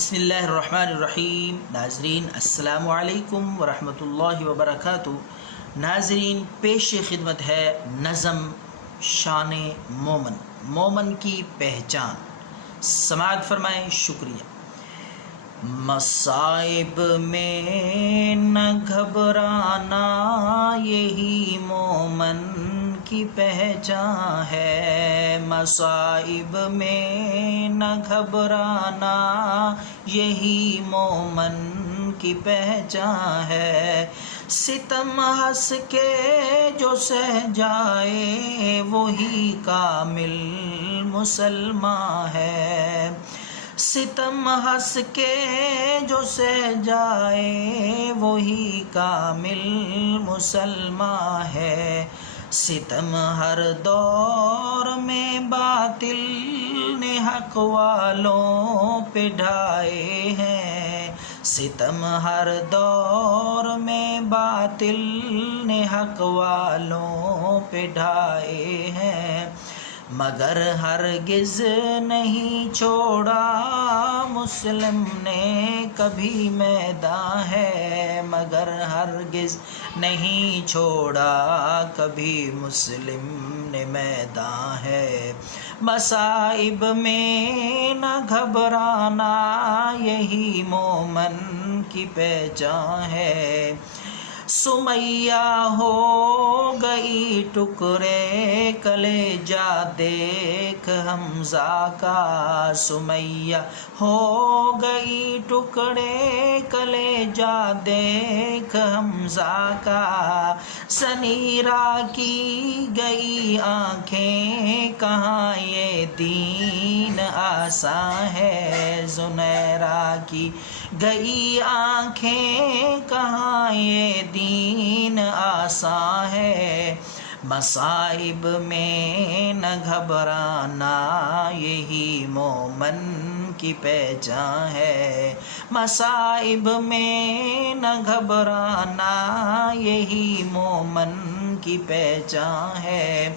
بسم اللہ الرحمن الرحیم۔ ناظرین السلام علیکم ورحمۃ اللہ وبرکاتہ۔ ناظرین پیش خدمت ہے نظم شان مومن، مومن کی پہچان۔ سماعت فرمائیں، شکریہ۔ مصائب میں نہ گھبرانا یہی مومن کی پہچان ہے، مصائب میں نہ گھبرانا یہی مومن کی پہچان ہے، ستم ہنس کے جو سہ جائے وہی کامل مسلمان ہے، ستم ہنس کے جو سہ جائے وہی کامل مسلمان ہے، ستم ہر دور میں باطل نے حق والوں پہ ڈھائے ہیں، ستم ہر دور میں باطل نے حق والوں پہ ڈھائے ہیں، مگر ہرگز نہیں چھوڑا مسلم نے کبھی میدان ہے، مگر ہرگز نہیں چھوڑا کبھی مسلم نے میدان ہے، مصائب میں نہ گھبرانا یہی مومن کی پہچان ہے، سمیہ ہو گئی ٹکڑے کلیجہ دیکھ حمزہ کا، سمیہ ہو گئی ٹکڑے کلیجہ دیکھ حمزہ کا، سنیرا کی گئی آنکھیں کہاں یہ دین آسان ہے، زنیرا کی گئی آنکھیں کہاں یہ دین آسان ہے، مصائب میں نہ گھبرانا یہی مومن کی پہچان ہے، مصائب میں نہ گھبرانا یہی مومن کی پہچان ہے،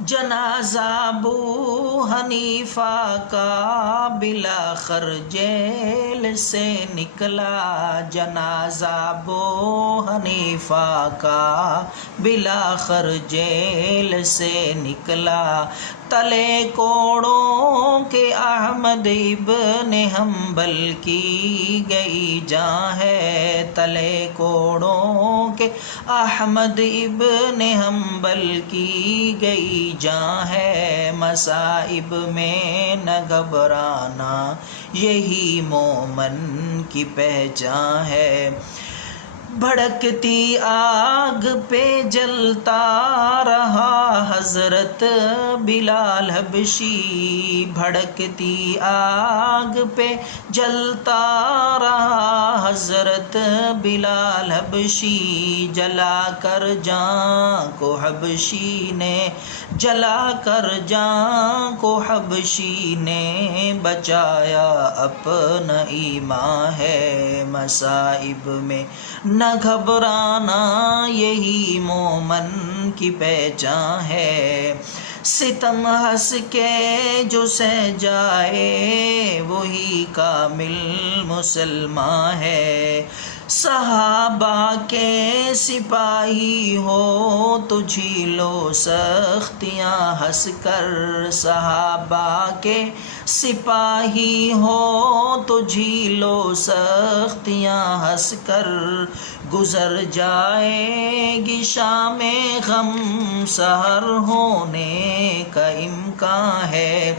جنازہ ابو حنیفہ کا بلاخر جیل سے نکلا، جنازہ ابو حنیفہ کا بلاخر جیل سے نکلا، تلے کوڑوں کے احمد ابن حنبل کی گئی جان ہے، تلے کوڑوں کے احمد ابن حنبل کی گئی جان ہے، مصائب میں نہ گھبرانا یہی مومن کی پہچان ہے، بھڑکتی آگ پہ جلتا رہا حضرت بلال حبشی، بھڑکتی آگ پہ جلتا رہا حضرت بلال حبشی، جلا کر جان کو حبشی نے، جلا کر جان کو حبشی نے بچایا اپنا ایمان ہے، مصائب میں نہ گھبرانا یہی مومن کی پہچان ہے، ستم ہنس کے جو سہ جائے وہی کامل مسلمان ہے، صحابہ کے سپاہی ہو تو جھیلو سختیاں ہنس کر، صحابہ کے سپاہی ہو تو جھیلو سختیاں ہنس کر، گزر جائے گی شام غم سحر ہونے کا امکان ہے،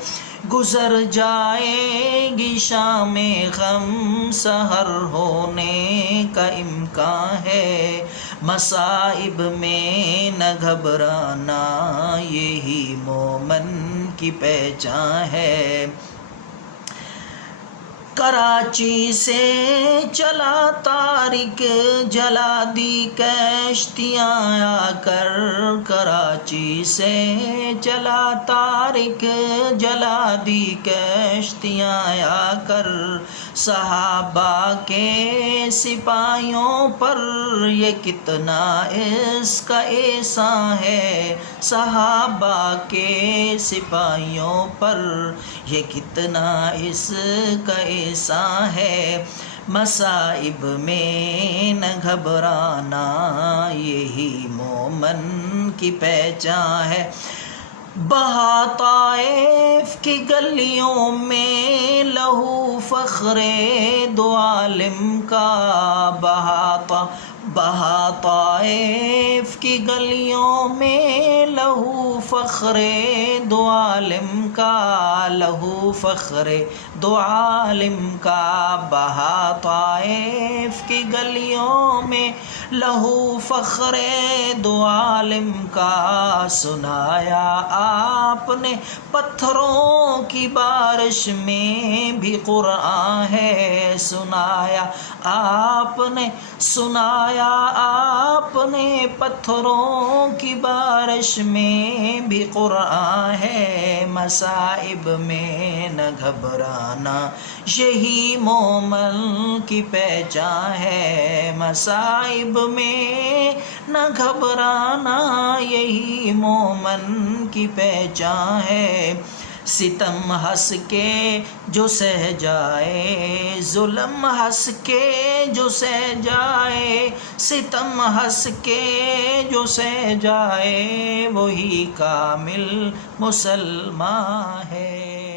گزر جائے گی شام غم سحر ہونے کا امکان ہے، مصائب میں نہ گھبرانا یہی مومن کی پہچان ہے، کراچی سے چلا تارک جلا دی کشتیاں آ کر، کراچی سے چلا تارک جلا دی کشتیاں آ کر، صحابہ کے سپاہیوں پر یہ کتنا اس کا احسان ہے، صحابہ کے سپاہیوں پر یہ کتنا اس کا احسان ہے، مصائب میں نہ گھبرانا یہی مومن کی پہچان ہے، بہا طائف کی گلیوں میں لہو فخر دو عالم کا، بہا طائف کی گلیوں میں لہو فخر دو عالم کا، لہو فخر دو عالم کا، بہا طائف کی گلیوں میں لہو فخر دو عالم کا، سنایا آپ نے پتھروں کی بارش میں بھی قرآن ہے، سنایا آپ نے پتھروں کی بارش میں بھی قرآن ہے، مصائب میں نہ گھبرانا یہی مومن کی پہچان ہے، مصائب میں نہ گھبرانا یہی مومن کی پہچان ہے، ستم ہنس کے جو سہ جائے، ظلم ہنس کے جو سہ جائے، ستم ہنس کے جو سہ جائے، وہی کامل مسلمان ہے۔